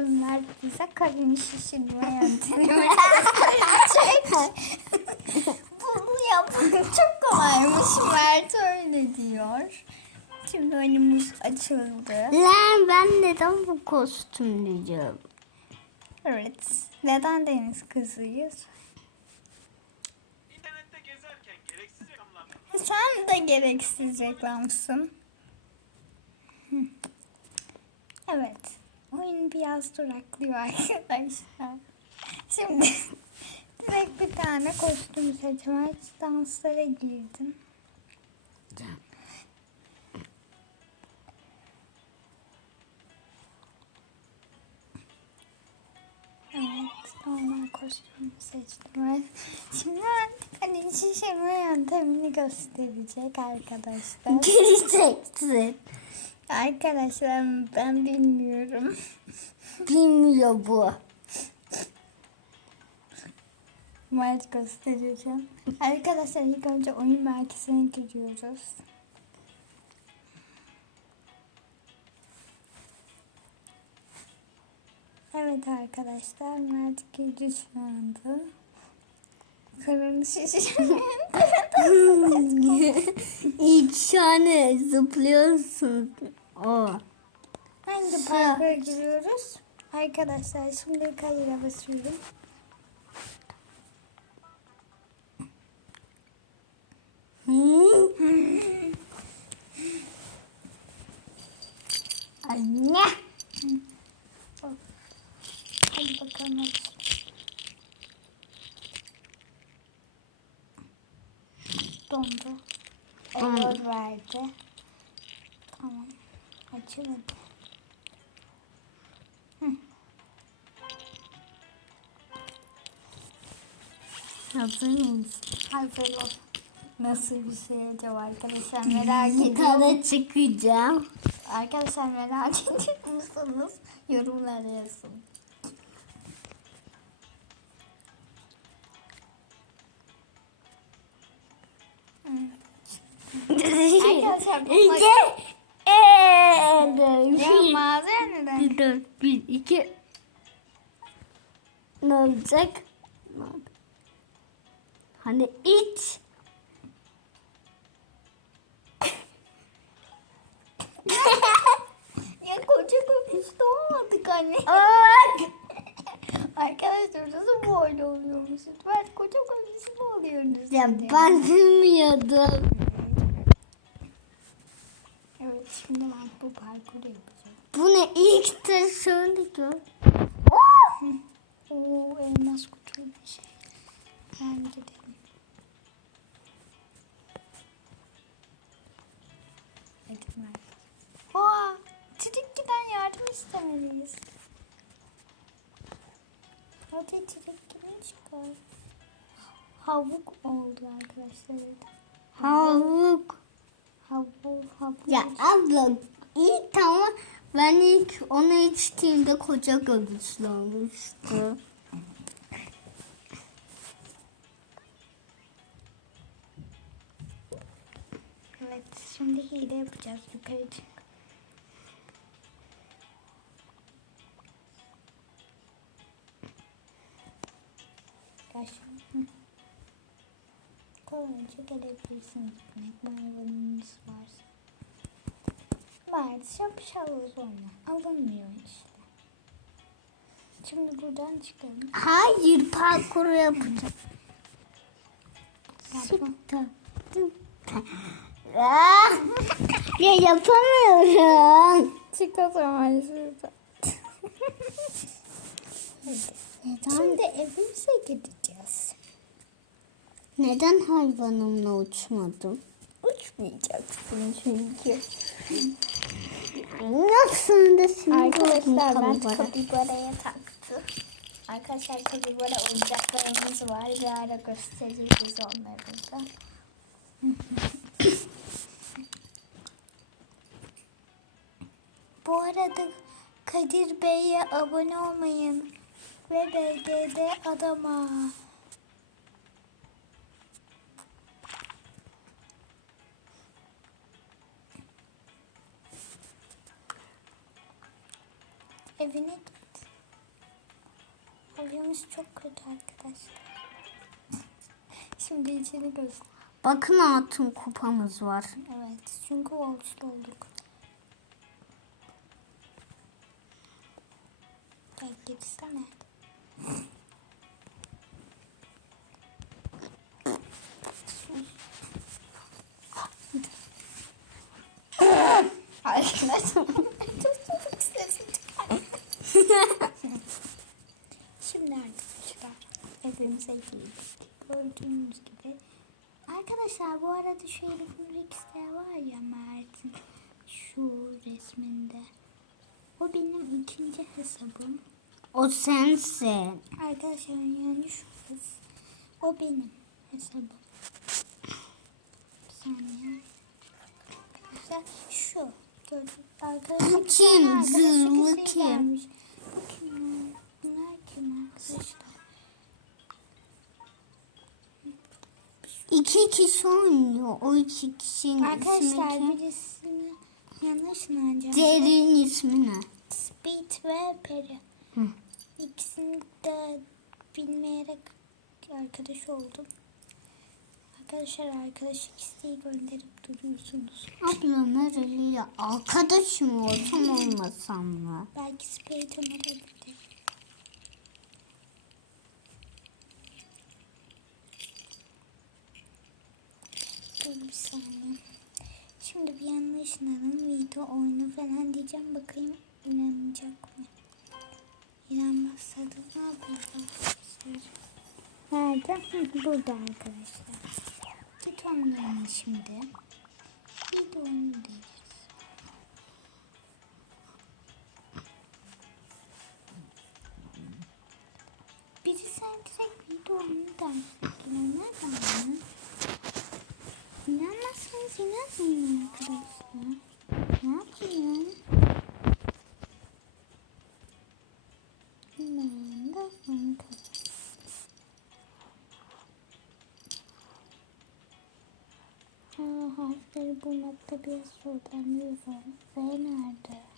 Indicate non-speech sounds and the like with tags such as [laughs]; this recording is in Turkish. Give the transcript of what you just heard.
Mert bize karın şişirme yöntemini gösterecek. Bunu [laughs] yapmak çok kolaymış Mert öyle diyor. Şimdi önümüz açıldı. Lan ben neden bu kostümlüyüm? Evet. Neden deniz kızıyız? İnternette gezerken gereksiz reklamlar Sen de gereksiz reklamsın. Evet. Oyun biraz duraklıyor [laughs] arkadaşlar. Şimdi [laughs] direkt bir tane kostüm seçmek danslara girdim. Evet, normal kostümü seçtim. Şimdi artık hani şişirme yöntemini gösterecek arkadaşlar. Geleceksin. Arkadaşlar ben bilmiyorum. [laughs] Bilmiyor bu. Mert göstereceğim. Arkadaşlar ilk önce oyun merkezine giriyoruz. Evet arkadaşlar girdi şu anda. [laughs] İlk şahane zıplıyorsun. O. Hangi parkura giriyoruz? Arkadaşlar şimdi kayıra basıyorum. Anne. [laughs] Hadi bakalım. hadi. Dondu. Error verdi. Tamam. Açıldı. Hazır mısın? Hazır ol. Nasıl bir şey acaba arkadaşlar merak ediyorum. Çıkacağım. Arkadaşlar merak [laughs] ediyor musunuz? Yorumlara yazın. Arkadaşlar bu. Ya neden? Bir, dört, bir, iki. Ne olacak? Hani iç. Ya koca köpüşte olmadık anne. Arkadaşlar nasıl böyle oluyormuşuz? Ben koca köpüşte oluyoruz? Ya ben bilmiyordum. Şimdi ben bu parkuru yapacağım. Bu ne ilk taşındı Oo elmas kutu bir şey. Ben gidelim. Hadi Mert. Oha! Çirikli'den yardım istemeliyiz. Hadi Çirikli'den çıkar. Havuk oldu arkadaşlar. Havuk. Ya abla ilk tamam ben ilk onu içtiğimde koca göbüşlü olmuştu. Evet şimdi hile yapacağız. Yukarı çık. Hı. Kolayca gelebilirsiniz. Ekmek mayvanınız varsa. Mert şapşalız oyna. Alınmıyor işte. Şimdi buradan çıkalım. Hayır parkuru yapacağım. Ah! ya yapamıyorum. Çık o zaman şuradan. Şimdi evimize gideceğiz. Neden hayvanımla uçmadım? Uçmayacaksın çünkü. Nasıl da şimdi Arkadaşlar ben kapibaraya taktı. Arkadaşlar kapibara oyuncaklarımız var. Bir ara göstereceğiz onları da. Bu arada Kadir Bey'e abone olmayın. Ve BG'de adama. Evine git. Klavyemiz çok kötü arkadaşlar. [laughs] Şimdi içini göster. Bakın altın kupamız var. Evet çünkü olçlu olduk. Gel gitsene. [laughs] Arkadaşlar çok sesi çıkar. Şimdi arkadaşlar evimize girdik. Gördüğünüz gibi. Arkadaşlar bu arada şu Elif'in Rix'te var ya Mert'in şu resminde. O benim ikinci hesabım. O sensin. Arkadaşlar yani şu hes- O benim hesabım. Bir saniye. Arkadaşlar şu. Gördüm. Arkadaşlar Kim? Zırhlı kim? İki kişi oynuyor. O iki kişinin Arkadaşlar ismi kim? birisini yanlış mı acaba? Derin ismi ne? Speed ve Peri. Hı. İkisini de bilmeyerek arkadaş oldum. Arkadaşlar arkadaş isteği gönderip duruyorsunuz. Abla nereli ya? Arkadaşım olsam olmasam mı? Belki Speed önerebilir. Dur bir saniye. Şimdi bir yanlış inanın video oyunu falan diyeceğim. Bakayım inanacak mı? İnanmazsa da ne yapacağız arkadaşlar? Nerede? Burada arkadaşlar. Git oynayalım şimdi. Video oyunu diyeceğiz. Biri sen direkt video oyunu dersin. İnanır mı? İnanmazsanız inanmayın arkadaşlar. Ne yapayım? Ben de onu Ha, harfleri bulmakta biraz zorlanıyorum. V nerede?